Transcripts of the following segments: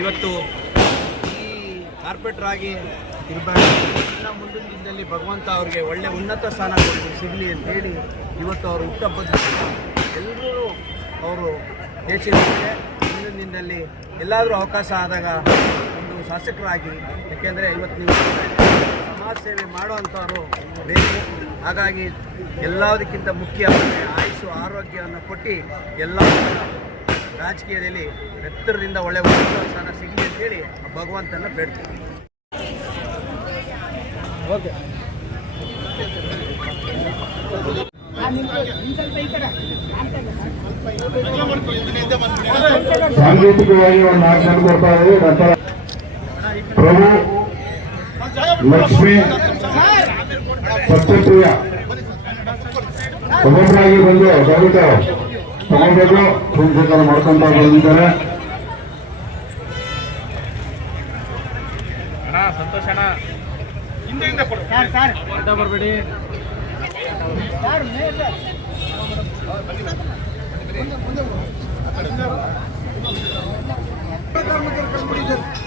ಇವತ್ತು ಈ ಕಾರ್ಪೊರೇಟರ್ ಆಗಿ ಇರಬಾರ್ದು, ಇನ್ನು ಮುಂದಿನ ದಿನದಲ್ಲಿ ಭಗವಂತ ಅವ್ರಿಗೆ ಒಳ್ಳೆ ಉನ್ನತ ಸ್ಥಾನ ಸಿಗಲಿ ಅಂತೇಳಿ ಇವತ್ತು ಅವರು ಹುಟ್ಟುಹಬ್ಬದ ಎಲ್ಲರೂ ಅವರು ದೇಶಕ್ಕೆ ಮುಂದಿನ ದಿನದಲ್ಲಿ ಎಲ್ಲಾದರೂ ಅವಕಾಶ ಆದಾಗ ಒಂದು ಶಾಸಕರಾಗಿ, ಯಾಕೆಂದರೆ ಇವತ್ತು ನೀವು ಸಮಾಜ ಸೇವೆ ಮಾಡುವಂಥವರು ಬೇಕು. ಹಾಗಾಗಿ ಎಲ್ಲದಕ್ಕಿಂತ ಮುಖ್ಯ ಆಯುಷು ಆರೋಗ್ಯವನ್ನು ಕೊಟ್ಟು ಎಲ್ಲ ರಾಜಕೀಯದಲ್ಲಿ ಎತ್ತರದಿಂದ ಒಳ್ಳೆಯ ಉನ್ನತ ಸ್ಥಾನ ಸಿಗಲಿ ಅಂತೇಳಿ ಭಗವಂತನ ಬೇಡ್ತೀವಿ. ಓಕೆ. ಸಾಂಕೇತಿಕವಾಗಿ ಒಂದು ಆಕ್ಷನ್ ಕೊಡ್ತಾ ಇದ್ದೀವಿ. ಪ್ರಭು ಲಕ್ಷ್ಮಿ ಸತ್ಯಪ್ರಿಯ ಒಬ್ಬೊಬ್ಬರಾಗಿ ಬಂದು ದಯವಿಟ್ಟು ತಗೊಂಡು ಪುಣ್ಯಕಾರ ಮಾಡ್ಕೊಂತ ಬಂದಿದ್ದಾರೆ. ಸಂತೋಷಣ ಬರಬೇಡಿ.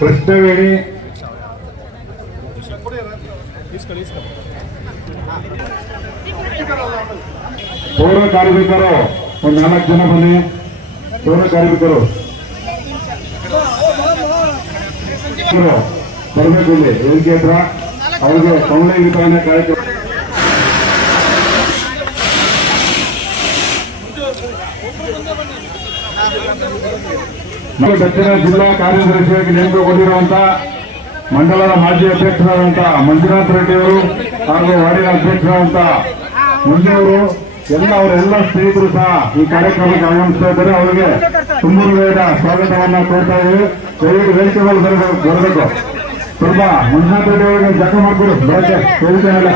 ಕೃಷ್ಣವೇಣಿ ಪೌರ ಕಾರ್ಮಿಕರು ಒಂದು 4 ಜನ ಬನ್ನಿ. ಪೌರ ಕಾರ್ಮಿಕರು ಬರಬೇಕು ಇಲ್ಲಿ ವೇದಿಕೆ ಹತ್ರ. ಅವ್ರಿಗೆ ಕವಳೆ ವಿತರಣೆ ಕಾರ್ಯಕ್ರಮ ದಕ್ಷಿಣ ಜಿಲ್ಲಾ ಕಾರ್ಯದರ್ಶಿಯಾಗಿ ನೇಮಕಗೊಂಡಿರುವಂತಹ ಮಂಡಲದ ಮಾಜಿ ಅಧ್ಯಕ್ಷರಾದಂತಹ ಮಂಜುನಾಥ್ ರೆಡ್ಡಿ ಅವರು ಹಾಗೂ ವಾರ್ಡಿನ ಅಧ್ಯಕ್ಷರಾದಂತಹ ಮುಂಜೆಯವರು ಅವರೆಲ್ಲ ಸ್ನೇಹಿತರು ಸಹ ಈ ಕಾರ್ಯಕ್ರಮಕ್ಕೆ ಆಗಮಿಸ್ತಾ ಇದ್ದಾರೆ. ಅವರಿಗೆ ತುಂಬ ಹೃದಯದ ಸ್ವಾಗತವನ್ನ ಕೋರ್ತಾ ಇದ್ದೀವಿ. ದಯವಿಟ್ಟು ವೇದಿಕೆಗಳು ಬರಬೇಕು. ಸ್ವಲ್ಪ ಮಂಜುನಾಥ್ ರೆಡ್ಡಿ ಅವರಿಗೆ ಜಾಗ ಮಾಡಿಕೊಡು ಬರಕ್ಕೆ ವೇದಿಕೆ ಮೇಲೆ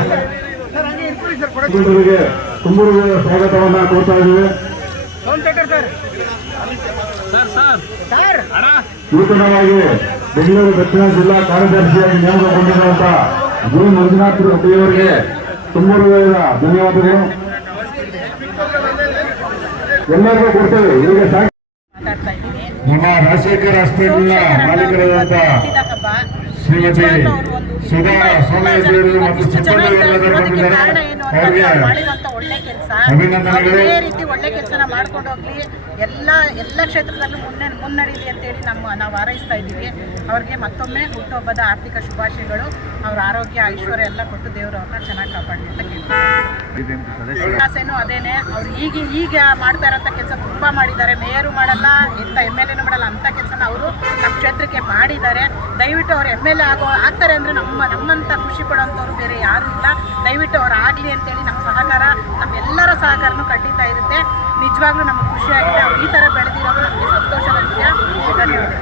ತುಂಬ ಹೃದಯದ ಸ್ವಾಗತವನ್ನ ಕೋರ್ತಾ ಇದ್ದೀವಿ. ನೂತನವಾಗಿ ಬೆಂಗಳೂರು ದಕ್ಷಿಣ ಜಿಲ್ಲಾ ಕಾರ್ಯದರ್ಶಿಯಾಗಿ ನೇಮಕಗೊಂಡಿರುವಂತಹ ಜಿ ಮಂಜುನಾಥ್ ರೆಡ್ಡಿಯವರಿಗೆ ತುಂಬ ಹೃದಯದ ಧನ್ಯವಾದಗಳು. ಎಲ್ಲರಿಗೂ ಕೊಡ್ತೇವೆ. ಈಗ ನಮ್ಮ ರಾಜಶೇಖರ್ ಹಾಸ್ಪಿಟಲ್ನ ಮಾಲೀಕರಾದಂತಹ ಶ್ರೀಮತಿ ಸುಧಾ ಸೋಮೇಶ್ವರಿ ಮತ್ತು ಸಿಬ್ಬಂದಿಗಳೆಲ್ಲರೂ ಬಂದಿದ್ದಾರೆ. ಅವರಿಗೆ ಅಭಿನಂದನೆಗಳು. ಇದೇ ರೀತಿ ಒಳ್ಳೆ ಕೆಲಸನ ಮಾಡ್ಕೊಂಡು ಹೋಗ್ಲಿ, ಎಲ್ಲ ಕ್ಷೇತ್ರದಲ್ಲೂ ಮುನ್ನಡೀಲಿ ಅಂತೇಳಿ ನಾವು ಹಾರೈಸ್ತಾ ಇದ್ದೀವಿ. ಅವ್ರಿಗೆ ಮತ್ತೊಮ್ಮೆ ಹುಟ್ಟುಹಬ್ಬದ ಆರ್ಥಿಕ ಶುಭಾಶಯಗಳು. ಅವ್ರ ಆರೋಗ್ಯ ಐಶ್ವರ್ಯ ಎಲ್ಲ ಕೊಟ್ಟು ದೇವರು ಅವ್ರನ್ನ ಚೆನ್ನಾಗಿ ಕಾಪಾಡಲಿ ಅಂತ ಕೇಳ್ತಾರೆ. ಆಸೆನೂ ಅದೇನೆ. ಅವ್ರು ಈಗ ಮಾಡ್ತಾ ಇರೋಂಥ ಕೆಲಸ ತುಂಬ ಮಾಡಿದ್ದಾರೆ. ಮೇಯರು ಮಾಡಲ್ಲ, ಎಂಥ MLA ಮಾಡಲ್ಲ, ಅಂಥ ಕೆಲಸನ ಅವರು ನಮ್ಮ ಕ್ಷೇತ್ರಕ್ಕೆ ಮಾಡಿದ್ದಾರೆ. ದಯವಿಟ್ಟು ಅವ್ರು MLA ಆಗ್ತಾರೆ ಅಂದರೆ ನಮ್ಮಂತ ಖುಷಿ ಪಡೋಂಥವ್ರು ಬೇರೆ ಯಾರೂ ಇಲ್ಲ. ದಯವಿಟ್ಟು ಅವ್ರು ಆಗಲಿ ಅಂತೇಳಿ ನಮ್ಮ ಸಹಕಾರ, ನಮ್ಮೆಲ್ಲರ ಸಹಕಾರನೂ ಖಂಡಿತ ಇರುತ್ತೆ. ನಿಜವಾಗ್ಲೂ ನಮಗೆ ಖುಷಿಯಾಗಿದೆ. ಅವ್ರು ಈ ಥರ ಬೆಳೆದಿರೋದು ನಮಗೆ ಸಂತೋಷದ ವಿಷಯ. ಧನ್ಯವಾದ.